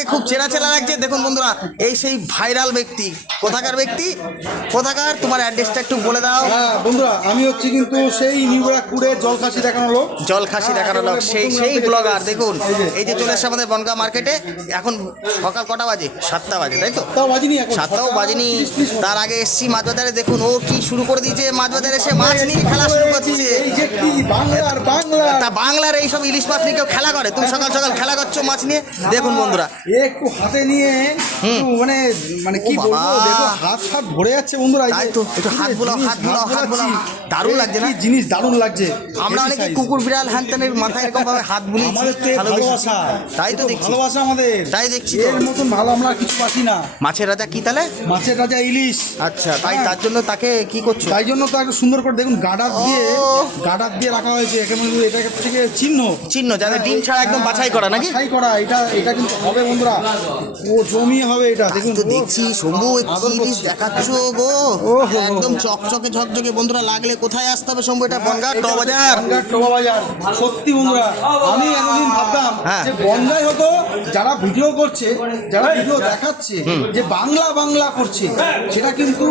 ছেলেটাকে খুব চেনা চেনা লাগছে। দেখুন বন্ধুরা, এই সেই ভাইরাল ব্যক্তি। কোথাকার ব্যক্তি, কোথাকার? তোমার অ্যাড্রেসটা একটু বলে দাও। হ্যাঁ বন্ধুরা, আমি হচ্ছি কিন্তু সেই নিউ ব্যারাকপুরের জলখাসি দেখানো লোক। জলখাসি দেখানো লোক, সেই ব্লগার। দেখুন এই যে চলে এসছে আমাদের বনগাঁ মার্কেটে। এখন সকাল কটা বাজে? 7টা বাজে, তাই তো? তাও বাজিনি এখন, 7টাও বাজেনি। তার আগে এসছি মাছ বাজারে। দেখুন ও কি শুরু করে দিয়েছে, মাছ বাজারে এসে মাছ নিয়ে খেলা শুরু করছে। এই যে কি বাংলার তা বাংলার এইসব ইলিশ মাছ নিয়ে কেউ খেলা করে? তুমি সকাল সকাল খেলা করছো মাছ নিয়ে। দেখুন বন্ধুরা, একটু হাতে নিয়ে একটু মানে মানে কি ও বলবো, বাবা। দেখো হাত হাত ভরে যাচ্ছে বন্ধুরা। এই যে তাই তো, একটু হাত বোলাও, জিনিস, হাত বোলাও, হাত বোলাও। বোলাচ্ছি। দারুণ লাগছে না? কি জিনিস দারুণ লাগছে। আমরা Heavy অনেকে size। কুকুর বিড়াল হ্যান ত্যানের মাথায় এরকম ভাবে হাত বুলিয়েছি, আমাদের তো এর ভালোবেসেছি। ভালোবাসা, তাই তো এ দেখছি, ভালোবাসা আমাদের। তাই দেখছি তো। এর মতন ভালো আমরা আর কিছু পাচ্ছি না। মাছের রাজা কি তাহলে? মাছের রাজা ইলিশ। আচ্ছা, তাই হ্যাঁ। তার জন্য তাকে কি করছো? তাই জন্য তো একটু সুন্দর করে দেখুন গার্ডার দিয়ে, ও। গার্ডার দিয়ে রাখা হয়েছে। এখানে এটা থেকে চিহ্ন, চিহ্ন যাতে ডিম ছাড়া একদম বাছাই করা নাকি? বাছাই করা। এটা কিন্তু হবে বন্ধুরা, ও জমিয়ে হবে এটা। দেখুন তো দেখছি শম্ভু আদর কি জিনিস করছি। দেখাচ্ছ গো, ওহো। একদম চকচকে ঝকঝকে। বন্ধুরা লাগলে কোথায় আসতে হবে শম্ভু? এটা বনগাঁ ট বাজার। বনগাঁ টোবা বাজার। সত্যি বন্ধুরা, আমি এতদিন ভাবতাম হ্যাঁ। যে বনগাঁয় হতো যারা ভিডিও করছে, যারা ভিডিও দেখাচ্ছে যে বাংলা বাংলা করছে, সেটা কিন্তু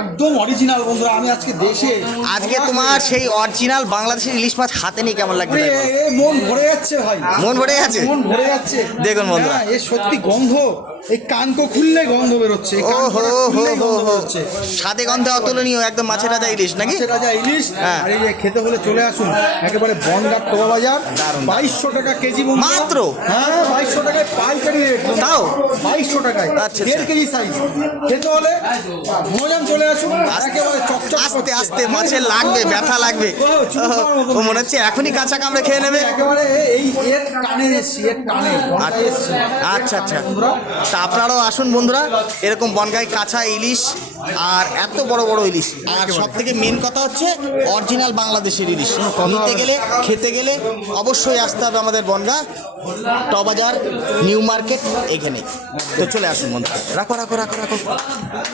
একদম অরিজিনাল বন্ধুরা। আমি আজকে দেশে আজকে তোমার সেই অরিজিনাল বাংলাদেশের ইলিশ মাছ হাতে নিয়ে কেমন লাগছে? এ, এ, মন ভরে যাচ্ছে ভাই, মন ভরে গেছে? মন ভরে যাচ্ছে। দেখুন বন্ধুরা। হ্যাঁ, এ সত্যি গন্ধ, এই কানকো খুললে গন্ধ বেরোচ্ছে, এই ও কান হো কটা হো খুললেই হো গন্ধ হো, বেরোচ্ছে। স্বাদে গন্ধে অতুলনীয়, একদম মাছের রাজা ইলিশ নাকি? মাছের রাজা ইলিশ। হ্যাঁ। আর এই যে খেতে হলে চলে আসুন একেবারে বনগাঁ টোবা বাজার। 2200 টাকা কেজি বন্ধুরা। মাত্র? হ্যাঁ, 2200 টাকায় পাইকারি রেট। তাও? 2200 টাকায় আচ্ছা, 1.5 কেজি সাইজ। খেতে হলে মজাম চলে আসুন, একেবারে চকচক আস্তে করছে। আস্তে মাছের লাগবে, ব্যথা লাগবে। ও, চুপ করার মতো ও মনে হচ্ছে এখনই কাঁচা কামড়ে খেয়ে নেবে। একেবারে এই এর টানে এসছি, এর টানে বনগাঁয় এসছি। আচ্ছা আচ্ছা, বন্ধুরা, তা আপনারাও আসুন বন্ধুরা, এরকম বনগাঁয় কাঁচা ইলিশ আর এত বড় বড় ইলিশ। আর সব থেকে মেন কথা হচ্ছে অরিজিনাল বাংলাদেশের ইলিশ নিতে গেলে, খেতে গেলে অবশ্যই আসতে হবে আমাদের বনগাঁ ট বাজার নিউ মার্কেট এখানে। তো চলে আসুন বন্ধুরা, রাখো রাখো রাখো রাখো।